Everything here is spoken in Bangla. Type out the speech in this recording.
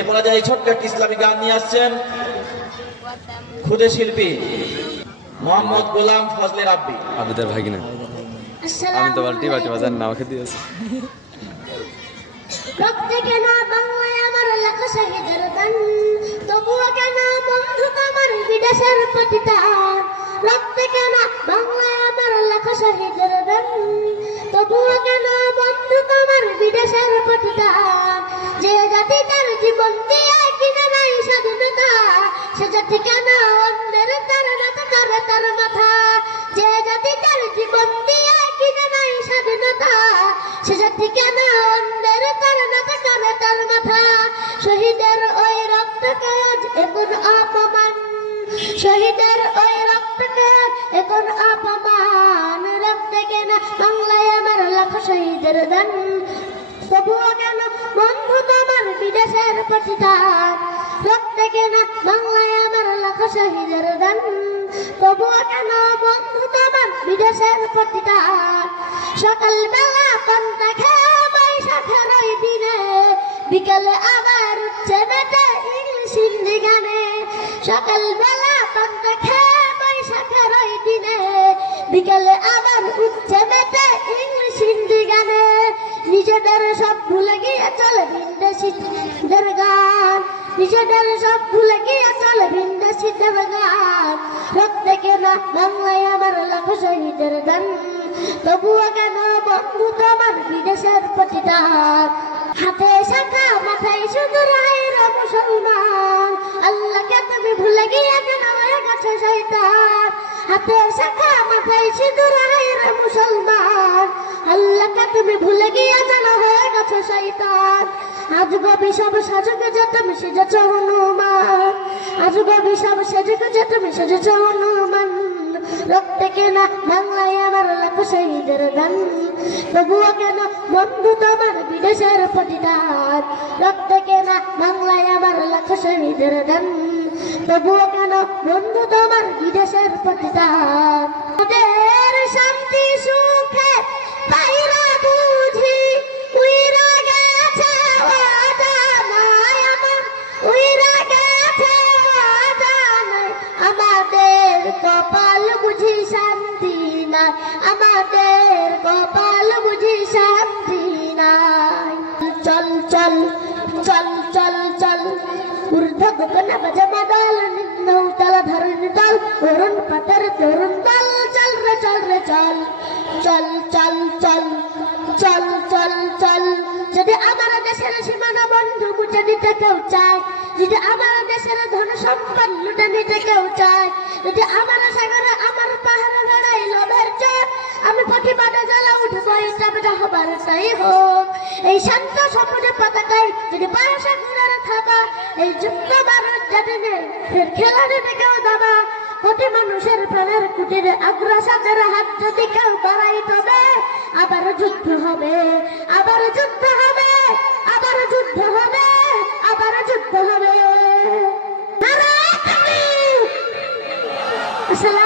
এ পর্যায়ে ছোট্ট একটি ইসলামী গান নিয়ে আসছেন খুদে শিল্পী মোহাম্মদ গোলাম ফজলে রাব্বি। আবেদার ভাগিনা আমি তো বালটি বাটি বাজার না আমাকে দিয়েছে। রক্তে কেন বাংলায় আমার লেখা শহীদের দান তবুও কেন বন্ধু তোমার বিদেশের পতিতান সে জাতি কেন অন্যের তার মাথা এখন অপমান শহীদের ওই বাংলায় আমার লাখ শহীদের দান তবুও কেন বন্ধু তোমার বিদেশের পতিতান রক্তে কেন লাখ শহীদের দান। তবুও কেন বন্ধু তোমার বিদেশের পতিতান সকালবেলা পান্তা খেয়ে বৈশাখের ওই দিনে। বিকেলে আবার উঠছে বেটে ইংলিশ হিন্দি গানে। সকালবেলা পান্তা খেয়ে বৈশাখের ওই দিনে। বিকেলে আবার উঠছে বেটে ইংলিশ গানে নিজেদের সব ভুলে গিয়ে চলে ভিন্দেশিদের গান। নিজেদের সব ভুলে গিয়ে চলে ভিন্দেশিদের গান। রক্তে কেন বাংলায় আমার লাখ শহীদের গান। তবুও কেন বন্ধু তোমার বিদেশের প্রতিদান? হাতে শাখা, মাথায় শুধু রায়ের মুসলমান। আল্লাহকে তুমি ভুলে গিয়ে কেন হয়ে গেছে শৈতান হাতে শাখা, মাথায় শুধু রায়ের মুসলমান। আল্লাহকে তুমি ভুলে শৈতান আজ গবি সব সাজুকে যে তুমি সেজেছ হনুমান। আজ গবি সব সেজুকে যে তুমি সেজেছ হনুমান। রক্তে কেন বাংলায় আমার লাখ শহীদের গান। তবুও কেন বন্ধু তোমার বিদেশের পতিতান রক্তে কেন বাংলায় আমার লাখ শহীদের গান। তবুও কেন বন্ধু তোমার বিদেশের ওদের শান্তি সুখে কপাল বুঝি শান্তি নাই। আমাদের কপাল বুঝি শান্তি নাই। চল চল চল চল চল। ঊর্ধ্ব গগন ভজম দল নিম্ন উতল ধরণ অরুণ পাতর তরুণ দল, চল রে চল রে, চল। চল চল চল চল চল চল। যদি আমার দেশের সীমানা বন্ধু মুছে কেউ চায়, যদি আমার দেশের ধন সম্পদ লুটে নিতে কেউ চায়, যদি তাই হোক, এই শান্ত সবুজে পতাকায় যদি বারোশো ঘুরে থাকা, এই যুক্ত মানুষ যাতে খেলা যদি কেউ দাবা কোটি মানুষের প্রাণের কুটির আগ্রাসাদের হাত যদি কেউ বাড়াই তবে, আবার যুদ্ধ হবে, আবার যুদ্ধ হবে, আবার যুদ্ধ হবে, আবার যুদ্ধ হবে। আসসালাম